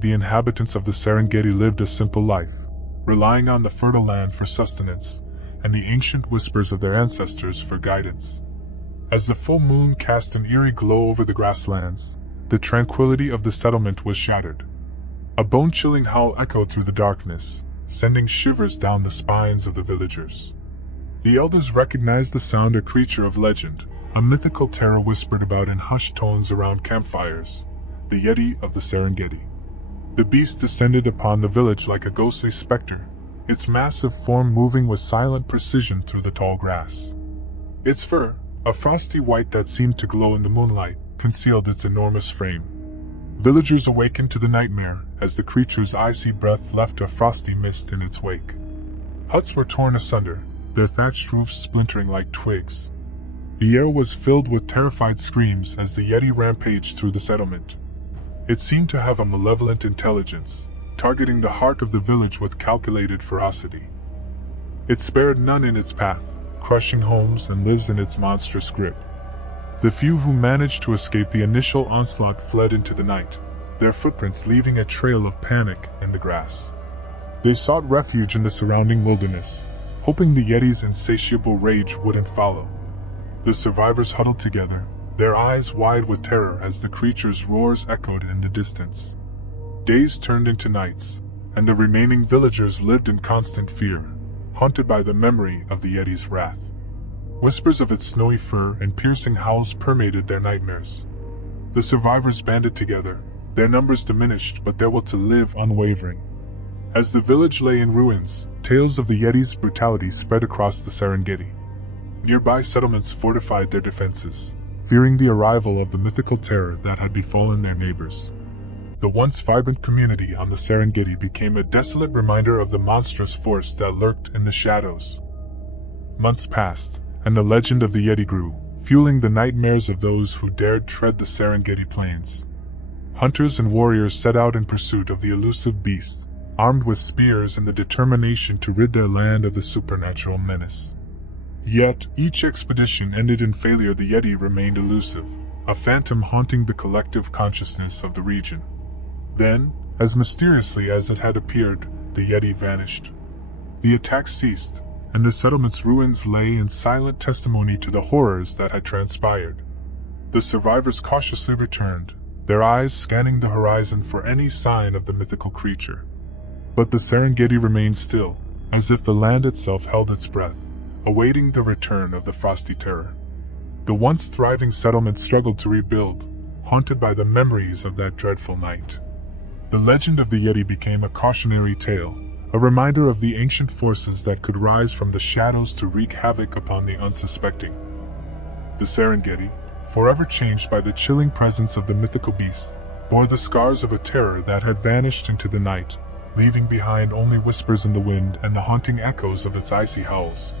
The inhabitants of the Serengeti lived a simple life, relying on the fertile land for sustenance, and the ancient whispers of their ancestors for guidance. As the full moon cast an eerie glow over the grasslands, the tranquility of the settlement was shattered. A bone-chilling howl echoed through the darkness, sending shivers down the spines of the villagers. The elders recognized the sound, a creature of legend, a mythical terror whispered about in hushed tones around campfires, the Yeti of the Serengeti. The beast descended upon the village like a ghostly specter, its massive form moving with silent precision through the tall grass. Its fur, a frosty white that seemed to glow in the moonlight, concealed its enormous frame. Villagers awakened to the nightmare as the creature's icy breath left a frosty mist in its wake. Huts were torn asunder, their thatched roofs splintering like twigs. The air was filled with terrified screams as the Yeti rampaged through the settlement. It seemed to have a malevolent intelligence, targeting the heart of the village with calculated ferocity. It spared none in its path, crushing homes and lives in its monstrous grip. The few who managed to escape the initial onslaught fled into the night, their footprints leaving a trail of panic in the grass. They sought refuge in the surrounding wilderness, hoping the Yeti's insatiable rage wouldn't follow. The survivors huddled together, their eyes wide with terror as the creature's roars echoed in the distance. Days turned into nights, and the remaining villagers lived in constant fear, haunted by the memory of the Yeti's wrath. Whispers of its snowy fur and piercing howls permeated their nightmares. The survivors banded together, their numbers diminished but their will to live unwavering. As the village lay in ruins, tales of the Yeti's brutality spread across the Serengeti. Nearby settlements fortified their defenses, fearing the arrival of the mythical terror that had befallen their neighbors. The once vibrant community on the Serengeti became a desolate reminder of the monstrous force that lurked in the shadows. Months passed, and the legend of the Yeti grew, fueling the nightmares of those who dared tread the Serengeti plains. Hunters and warriors set out in pursuit of the elusive beast, armed with spears and the determination to rid their land of the supernatural menace. Yet, each expedition ended in failure. The Yeti remained elusive, a phantom haunting the collective consciousness of the region. Then, as mysteriously as it had appeared, the Yeti vanished. The attacks ceased, and the settlement's ruins lay in silent testimony to the horrors that had transpired. The survivors cautiously returned, their eyes scanning the horizon for any sign of the mythical creature. But the Serengeti remained still, as if the land itself held its breath, awaiting the return of the frosty terror. The once thriving settlement struggled to rebuild, haunted by the memories of that dreadful night. The legend of the Yeti became a cautionary tale, a reminder of the ancient forces that could rise from the shadows to wreak havoc upon the unsuspecting. The Serengeti, forever changed by the chilling presence of the mythical beast, bore the scars of a terror that had vanished into the night, leaving behind only whispers in the wind and the haunting echoes of its icy howls.